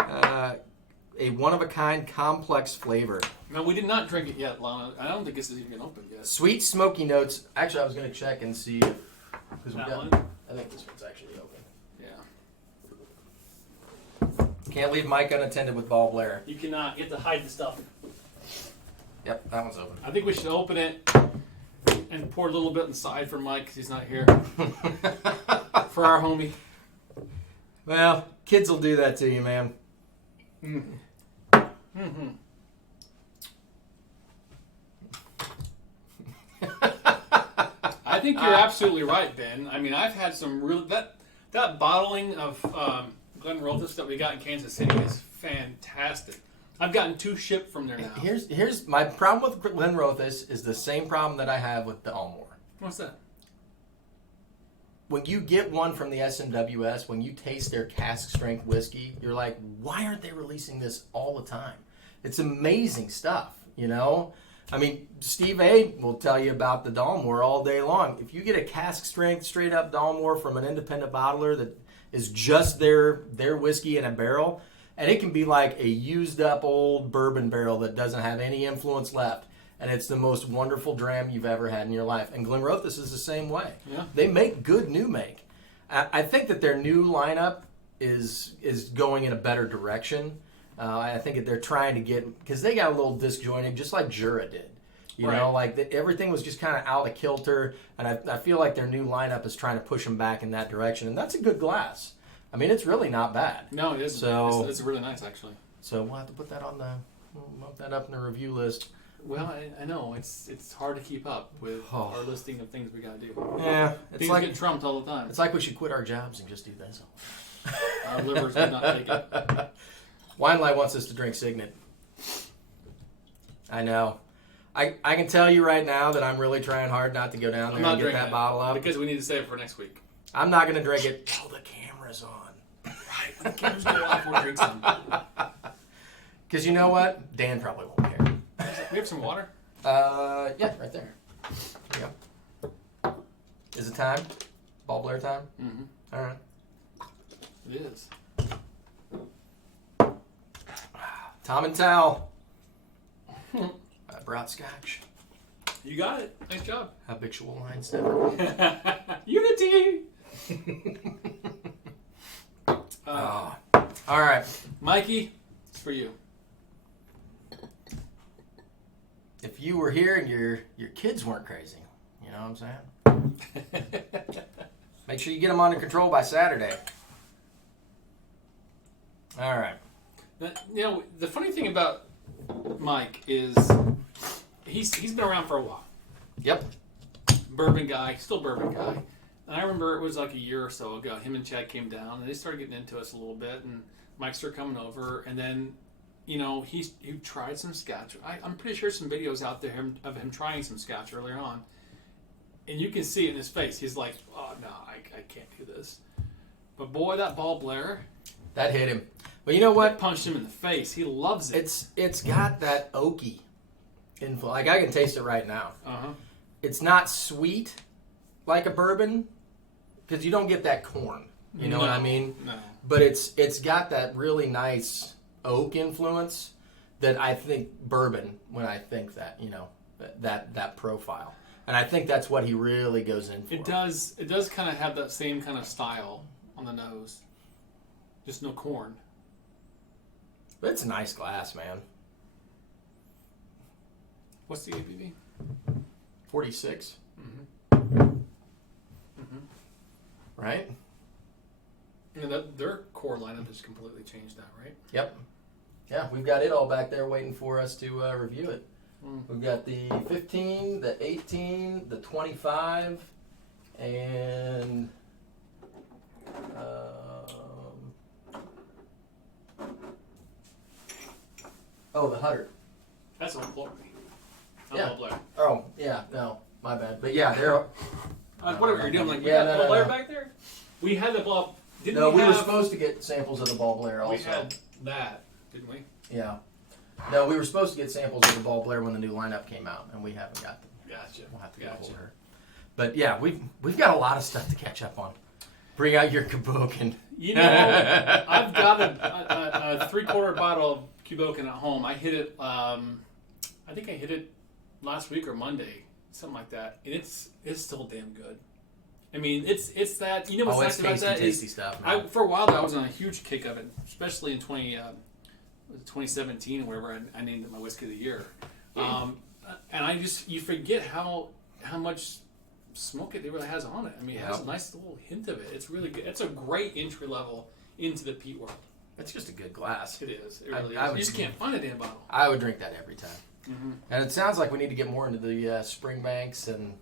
a one-of-a-kind complex flavor. No, we did not drink it yet, Lana. I don't think this is even open yet. Sweet, smoky notes. Actually, I was going to check and see if... That one? I think this one's actually open. Yeah. Can't leave Mike unattended with Ball Blair. You cannot. You have to hide the stuff. Yep, that one's open. I think we should open it and pour a little bit inside for Mike because he's not here. For our homie. Well, kids will do that to you, man. Mm-hmm. I think you're absolutely right, Ben. I mean, I've had some real... That bottling of Glenrothes that we got in Kansas City is fantastic. I've gotten 2 shipped from there now. Here's my problem with Glenrothes is the same problem that I have with the Almore. What's that? When you get one from the SMWS, when you taste their cask strength whiskey, you're like, why aren't they releasing this all the time? It's amazing stuff, I mean, Steve A will tell you about the Dalmore all day long. If you get a cask strength straight up Dalmore from an independent bottler that is just their whiskey in a barrel, and it can be like a used up old bourbon barrel that doesn't have any influence left, and it's the most wonderful dram you've ever had in your life. And Glenrothes is the same way. Yeah. They make good new make. I think that their new lineup is going in a better direction. I think that they're trying to get, because they got a little disjointed, just like Jura did. Everything was just kind of out of kilter, and I feel like their new lineup is trying to push them back in that direction, and that's a good glass. I mean, it's really not bad. No, it isn't. So, it's really nice, actually. So we'll have to put that on bump that up in the review list. Well, I know it's hard to keep up with our listing of things we gotta do. Yeah, Things get trumped all the time. It's like we should quit our jobs and just do this. Our livers would not take it. Winelight wants us to drink Signet. I know. I can tell you right now that I'm really trying hard not to go down there and get that bottle up. Because we need to save it for next week. I'm not going to drink it till the camera's on. Right, when the camera's go off, we'll drink some. Because you know what? Dan probably won't care. We have some water? Yeah, right there. There you go. Is it time? Ball Blair time? Mm-hmm. All right. It is. Tom and Tal. I brought Scotch. You got it. Nice job. Habitual line sniffer. Unity! All right. Mikey, it's for you. If you were here and your kids weren't crazy, you know what I'm saying? Make sure you get them under control by Saturday. All right. You know, the funny thing about Mike is he's been around for a while. Yep. Bourbon guy, still bourbon guy. And I remember it was like a year or so ago, him and Chad came down and they started getting into us a little bit, and Mike started coming over, and then, you know, he tried some Scotch. I'm pretty sure some videos out there of him trying some Scotch earlier on, and you can see it in his face. He's like, oh, no, I can't do this. But boy, that Ball Blair, that hit him. But you know what? Punched him in the face. He loves it. It's got that oaky influence. Like, I can taste it right now. Uh-huh. It's not sweet like a bourbon, because you don't get that corn. You know what I mean? No. But it's got that really nice oak influence that I think bourbon, when I think that, you know, that profile. And I think that's what he really goes in for. It does kind of have that same kind of style on the nose. Just no corn. But it's a nice glass, man. What's the ABV? 46. Mm-hmm. Mm-hmm. Right? And their core lineup has completely changed now, right? Yep. Yeah, we've got it all back there waiting for us to review it. Mm. We've got the 15, the 18, the 25, and the 100. That's Old Glory. Yeah. Ball Blair. Oh, yeah, no, my bad. But yeah, they're... Whatever you're doing, like, we Yeah, got no, Ball Blair no. back there? We had the Ball... Didn't No, we we were have... supposed to get samples of the Ball Blair also. We had that, didn't we? Yeah. No, we were supposed to get samples of the Ball Blair when the new lineup came out, and we haven't got them. Gotcha. We'll have to get a hold of her. But yeah, we've got a lot of stuff to catch up on. Bring out your Kuboken. You know, I've got a 3/4 bottle of Kuboken at home. I hit it, I think I hit it last week or Monday, something like that. And it's still damn good. I mean, it's that, you know what's nice about that tasty is, stuff, man. for a while there, I was on a huge kick of it, especially in 2017 or wherever I named it my whiskey of the year. And you forget how much smoke it really has on it. I mean, it has a nice little hint of it. It's really good. It's a great entry level into the peat world. It's just a good glass. It is. It really is. You just can't find a damn bottle. I would drink that every time. Mm-hmm. And it sounds like we need to get more into the Springbanks and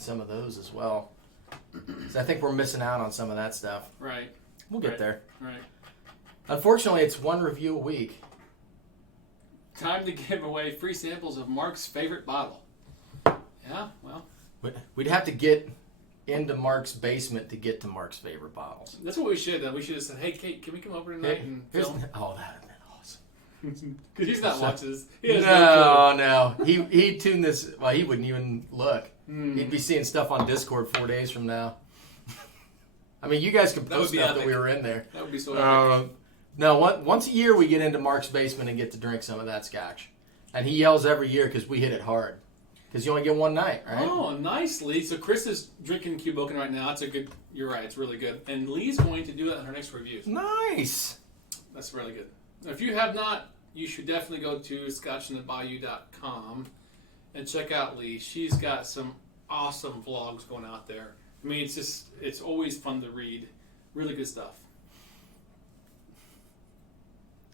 some of those as well. So I think we're missing out on some of that stuff. Right. We'll get there. Right. Unfortunately, it's one review a week. Time to give away free samples of Mark's favorite bottle. Yeah, well. We'd have to get into Mark's basement to get to Mark's favorite bottles. That's what we should have done. We should have said, hey, Kate, can we come over tonight and film? Oh, that would have been awesome. Because he's not watching this. No. He'd tune this. Well, he wouldn't even look. He'd be seeing stuff on Discord 4 days from now. I mean, you guys could post stuff that we were in there. That would be so epic. No, once a year we get into Mark's basement and get to drink some of that Scotch. And he yells every year because we hit it hard. Because you only get one night, right? Oh, nice, Lee. So Chris is drinking Kuboken right now. It's a good. You're right. It's really good. And Lee's going to do that in her next review. Nice. That's really good. If you have not, you should definitely go to scotchinthebayou.com and check out Lee. She's got some awesome vlogs going out there. I mean, it's always fun to read. Really good stuff.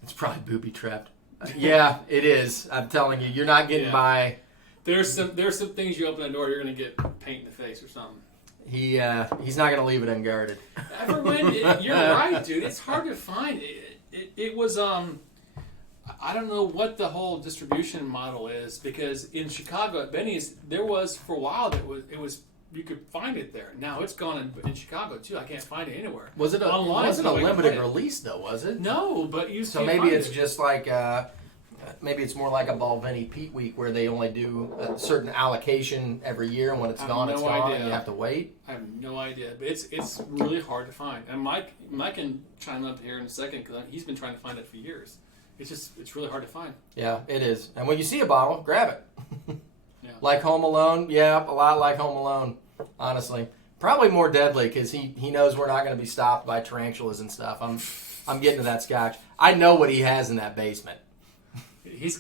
It's probably booby trapped. Yeah, it is. I'm telling you, you're not getting by. There's some things you open the door, you're gonna get paint in the face or something. He's not gonna leave it unguarded. You're right, dude. It's hard to find. It was I don't know what the whole distribution model is, because in Chicago at Benny's there was for a while it was you could find it there. Now it's gone in Chicago too. I can't find it anywhere. Was it online? Wasn't a limited release though? Was it? No, but you. So maybe it's just like maybe it's more like a Balvenie Peat Week where they only do a certain allocation every year, and when it's gone, it's gone. And you have to wait. I have no idea, but it's really hard to find. And Mike can chime up here in a second because he's been trying to find it for years. It's really hard to find. Yeah, it is. And when you see a bottle, grab it. Yeah. Like Home Alone, yeah, a lot like Home Alone. Honestly, probably more deadly because he knows we're not going to be stopped by tarantulas and stuff. I'm getting to that Scotch. I know what he has in that basement. He's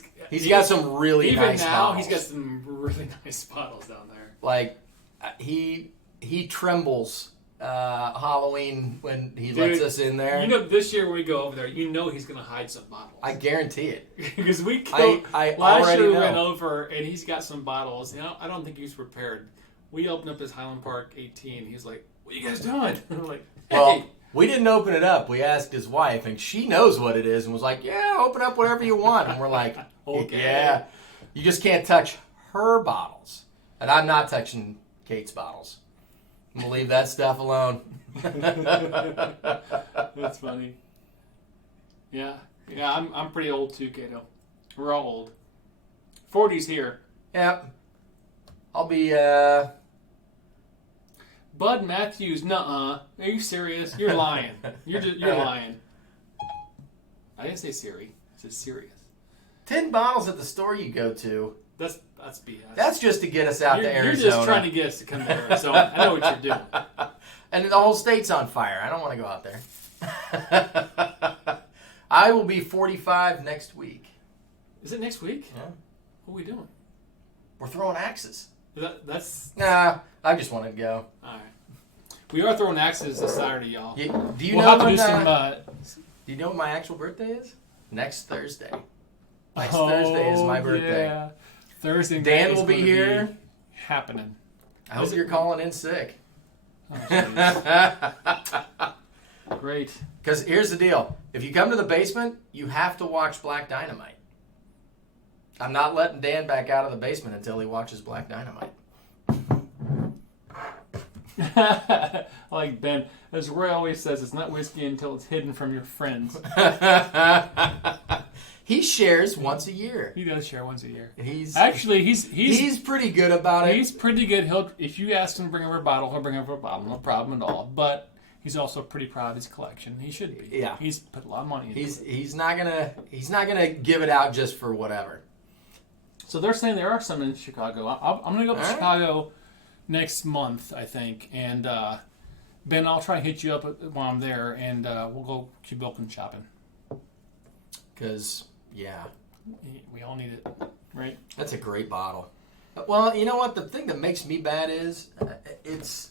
got some really nice bottles. He's got some really nice bottles down there. Like he trembles Halloween when he lets us in there. You know, this year when we go over there, you know he's going to hide some bottles. I guarantee it. Because we killed, I last year we know. went over and he's got some bottles. You know, I don't think he was prepared. We opened up his Highland Park 18. He's like, "What are you guys doing?" I'm like, "Hey." Well, we didn't open it up. We asked his wife, and she knows what it is, and was like, "Yeah, open up whatever you want." And we're like, Okay. Yeah, you just can't touch her bottles, and I'm not touching Kate's bottles. I'm gonna leave that stuff alone. That's funny. Yeah, I'm pretty old too, Kato. We're all old. 40's here. Yep. I'll be. Bud Matthews, nuh-uh. Are you serious? You're lying. You're lying. I didn't say Siri. I said serious. 10 bottles at the store you go to. That's BS. That's just to get us out to Arizona. You're just trying to get us to come to Arizona. I know what you're doing. And the whole state's on fire. I don't want to go out there. I will be 45 next week. Is it next week? Yeah. What are we doing? We're throwing axes. That's. Nah, I just wanted to go. All right. We are throwing axes this Saturday, y'all. Do you we'll know have to when, do some. Do you know when my actual birthday is? Next Thursday. Next Thursday is my birthday. Yeah. Thursday. Dan will be here. Happening. I hope you're calling in sick. Oh, great. Because here's the deal. If you come to the basement, you have to watch Black Dynamite. I'm not letting Dan back out of the basement until he watches Black Dynamite. Like Ben, as Roy always says, it's not whiskey until it's hidden from your friends. He shares once a year. He does share once a year. He's pretty good about it. He's pretty good. If you ask him to bring over a bottle, he'll bring over a bottle, no problem at all. But he's also pretty proud of his collection. He should be. Yeah. He's put a lot of money into it. He's not gonna give it out just for whatever. So they're saying there are some in Chicago. I'm gonna go to Chicago next month, I think, and Ben, I'll try and hit you up while I'm there, and we'll go Cubilkin shopping. Because we all need it, right? That's a great bottle. Well, you know what? The thing that makes me bad is it's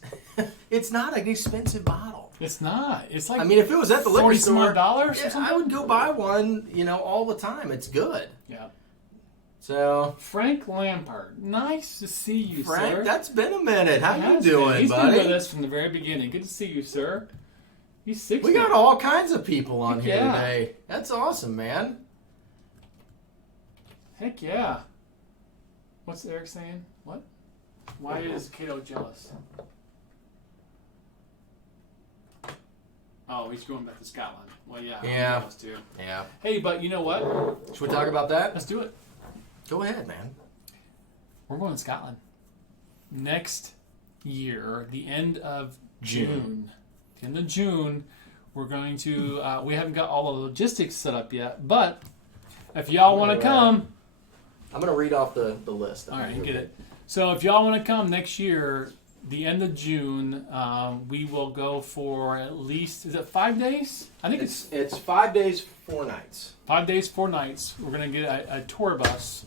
not an expensive bottle. It's not. It's like, I mean, if it was at the liquor store, $40 I would go buy one. All the time. It's good. Yeah. So Frank Lampard, nice to see you, Frank, sir. that's been a minute. How you doing, He's buddy? been with us from the very beginning. Good to see you, sir. He's 60. We got all kinds of people on here yeah. today. That's awesome, man. Heck yeah. What's Eric saying? What? Why is Kato jealous? Oh, he's going back to Scotland. Well, yeah. Yeah. I'm jealous too. Yeah. Hey, but you know what? Should we talk about that? Let's do it. Go ahead, man. We're going to Scotland next year, the end of June. The end of June, we're going to. We haven't got all the logistics set up yet, but if y'all want to come, I'm going to read off the list. All right, you get it. So if y'all want to come next year, the end of June, we will go for at least. Is it 5 days? I think it's 5 days, 4 nights. 5 days, 4 nights. We're going to get a tour bus.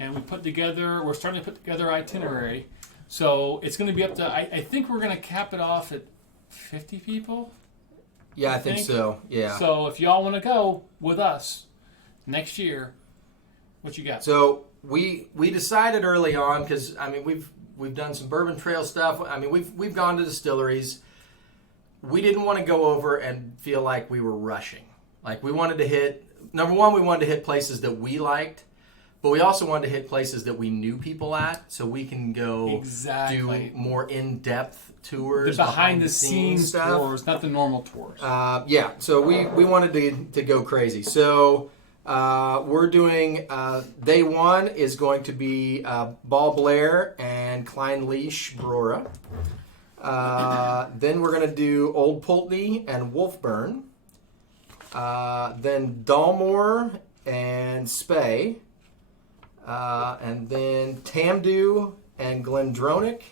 And we're starting to put together itinerary. So it's going to be up to, I think we're going to cap it off at 50 people. Yeah, I think so. Yeah. So if y'all want to go with us, next year, what you got? So we decided early on, because I mean we've done some bourbon trail stuff. I mean we've gone to distilleries. We didn't want to go over and feel like we were rushing. Like we wanted to hit, number one, we wanted to hit places that we liked, but we also wanted to hit places that we knew people at, so we can go do more in-depth tours, the behind-the-scenes tours, not the normal tours. Yeah, so we wanted to go crazy. So we're doing, day one is going to be Ball Blair and Klein Leash Brora. Then we're going to do Old Pulteney and Wolfburn. Then Dalmore and Spey. And then Tamdu and Glendronach.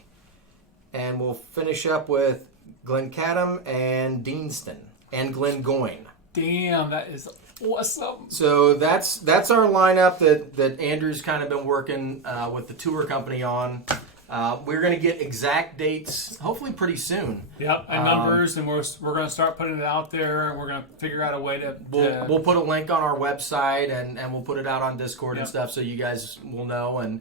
And we'll finish up with Glencadam and Deanston and Glengoyne. Damn, that is awesome. So that's our lineup that Andrew's kind of been working with the tour company on. We're going to get exact dates hopefully pretty soon. Yep, and numbers, and we're going to start putting it out there, and we're going to figure out a way to... We'll put a link on our website, and we'll put it out on Discord and stuff so you guys will know. And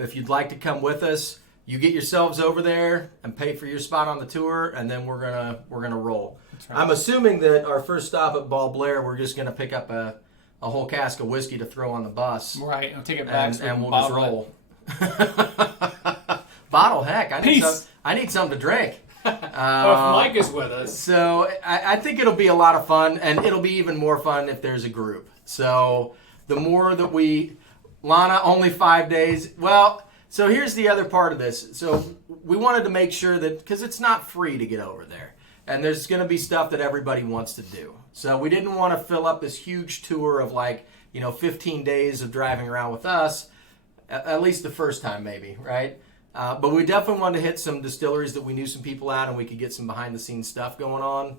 if you'd like to come with us, you get yourselves over there and pay for your spot on the tour, and then we're gonna roll. Right. I'm assuming that our first stop at Ball Blair, we're just going to pick up a whole cask of whiskey to throw on the bus. Right, and take it back and we'll just roll. Bottle, heck! I need something to drink. If Mike is with us, so I think it'll be a lot of fun, and it'll be even more fun if there's a group. So the more that Lana, only 5 days. Well, so here's the other part of this. So we wanted to make sure that, because it's not free to get over there, and there's going to be stuff that everybody wants to do. So we didn't want to fill up this huge tour of 15 days of driving around with us. At least the first time, maybe, right? But we definitely wanted to hit some distilleries that we knew some people at, and we could get some behind-the-scenes stuff going on.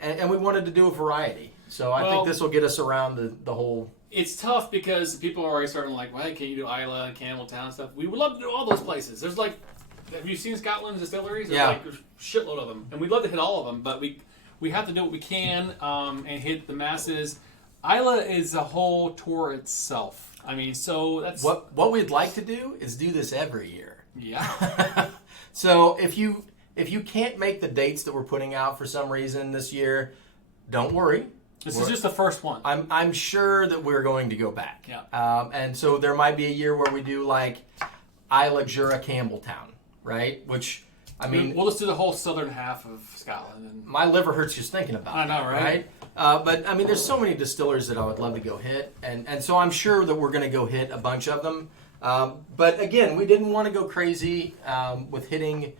And we wanted to do a variety. So I think this will get us around the whole... It's tough because people are already starting like, well, can you do Islay and Campbelltown stuff? We would love to do all those places. There's have you seen Scotland's distilleries? There's there's a shitload of them. And we'd love to hit all of them, but we have to do what we can and hit the masses. Islay is a whole tour itself. I mean, so that's... What we'd like to do is do this every year. Yeah. So if you can't make the dates that we're putting out for some reason this year, don't worry. This is just the first one. I'm sure that we're going to go back. Yeah. And so there might be a year where we do Islay, Jura, Campbelltown, right? Which, I mean... We'll just do the whole southern half of Scotland. And my liver hurts just thinking about it. I know, right? But, I mean, there's so many distillers that I would love to go hit. And so I'm sure that we're going to go hit a bunch of them. But, again, we didn't want to go crazy with hitting,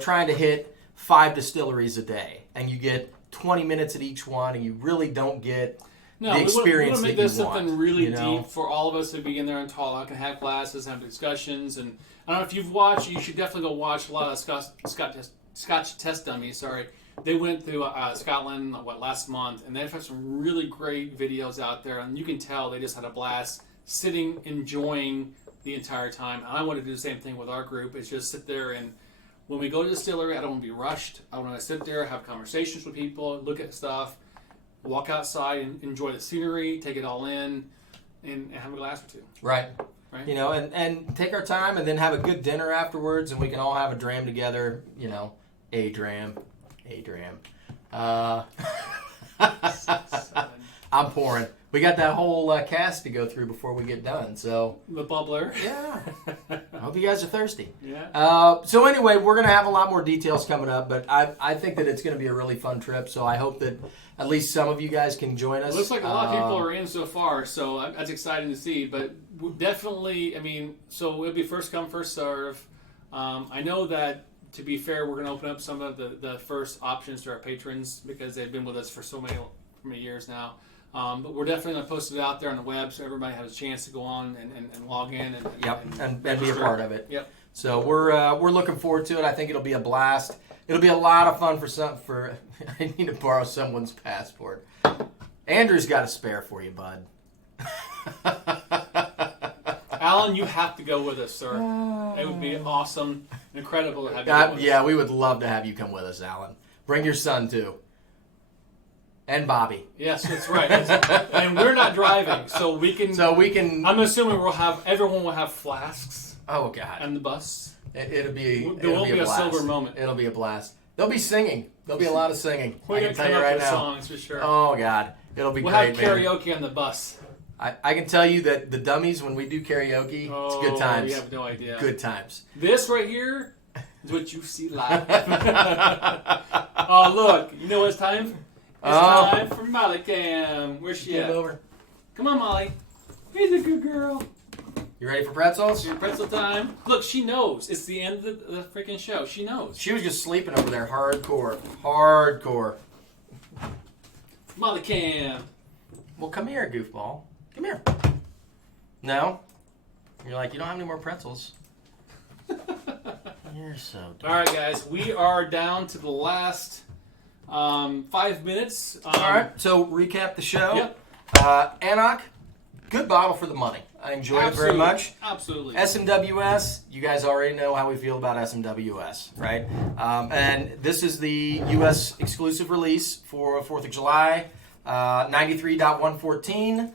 trying to hit 5 distilleries a day. And you get 20 minutes at each one, and you really don't get the experience that you want. We want to make this something really deep for all of us to be in there and talk and have classes, have discussions. And I don't know if you've watched, you should definitely go watch a lot of Scotch test dummies, sorry. They went through Scotland, last month, and they've had some really great videos out there, and you can tell they just had a blast sitting, enjoying the entire time. And I want to do the same thing with our group, is just sit there and when we go to the distillery, I don't want to be rushed. I want to sit there, have conversations with people, look at stuff, walk outside and enjoy the scenery, take it all in, and have a glass or two. Right. And take our time and then have a good dinner afterwards, and we can all have a dram together, a dram. I'm pouring. We got that whole cast to go through before we get done. So the bubbler. Yeah. I hope you guys are thirsty. Yeah. So anyway, we're going to have a lot more details coming up, but I think that it's going to be a really fun trip. So I hope that at least some of you guys can join us. It looks like a lot of people are in so far, so that's exciting to see. But definitely, I mean, so it'll be first come, first serve. I know that, to be fair, we're going to open up some of the first options to our patrons because they've been with us for so many years now. But we're definitely going to post it out there on the web so everybody has a chance to go on and log in and be a part of it. Yep. So we're looking forward to it. I think it'll be a blast. It'll be a lot of fun for I need to borrow someone's passport. Andrew's got a spare for you, bud. Alan, you have to go with us, sir. It would be awesome, incredible to have you go with us. Yeah, we would love to have you come with us, Alan. Bring your son, too. And Bobby. Yes, that's right. And we're not driving, so we can. So we can. I'm assuming everyone will have flasks Oh God. on the bus. It'll be. There won't be a blast. silver moment. It'll be a blast. They'll be singing. There'll be a lot of singing. We're I gonna can tell come you up right with now. songs for sure. Oh God, it'll be We'll great, have karaoke on the bus. I can tell you that the Dummies, when we do karaoke, it's good times. You have no idea. Good times. This right here is what you see live. Oh look, you know what it's time? It's time for Molly Cam. Where's she at? Over. Come on, Molly. He's a good girl. You ready for pretzels? It's pretzel time. Look, she knows. It's the end of the freaking show. She knows. She was just sleeping over there, hardcore. Molly Cam. Well, come here, goofball. Come here. No? You're like, you don't have any more pretzels. You're so dumb. All right, guys. We are down to the last 5 minutes. All right, so recap the show. Yep. anCnoc, good bottle for the money. I enjoyed it very much. Absolutely. SMWS, you guys already know how we feel about SMWS, right? And this is the U.S. exclusive release for 4th of July, 93.114.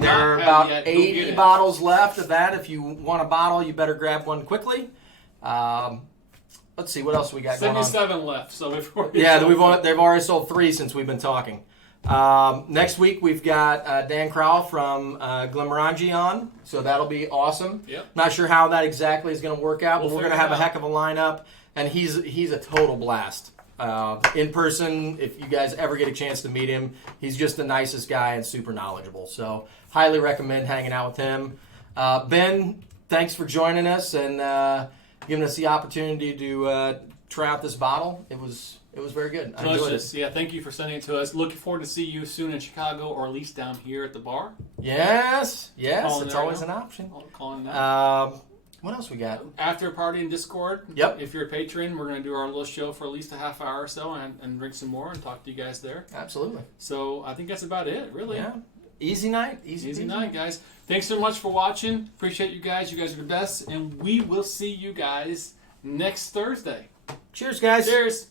There are about 80 bottles left of that. If you want a bottle, you better grab one quickly. Let's see, what else we got going on? 77 left, so we've already they've already sold 3 since we've been talking. Next week we've got Dan Crowell from Glenmorangie on, so that'll be awesome. Yep. Not sure how that exactly is going to work out, but we're going to have a figure it heck of a lineup, and he's a total blast. In person, if you guys ever get a chance to meet him, he's just the nicest guy and super knowledgeable. So highly recommend hanging out with him. Ben, thanks for joining us and giving us the opportunity to try out this bottle. It was very good. I enjoyed it. Yeah, thank you for sending it to us. Looking forward to see you soon in Chicago, or at least down here at the bar. Yes, Calling it's there always now. an option. Calling now. What else we got? After party in Discord. Yep. If you're a patron, we're going to do our little show for at least a half hour or so and drink some more and talk to you guys there. Absolutely. So I think that's about it, really. Yeah. Easy night. Easy night, guys. Thanks so much for watching. Appreciate you guys. You guys are the best. And we will see you guys next Thursday. Cheers, guys. Cheers.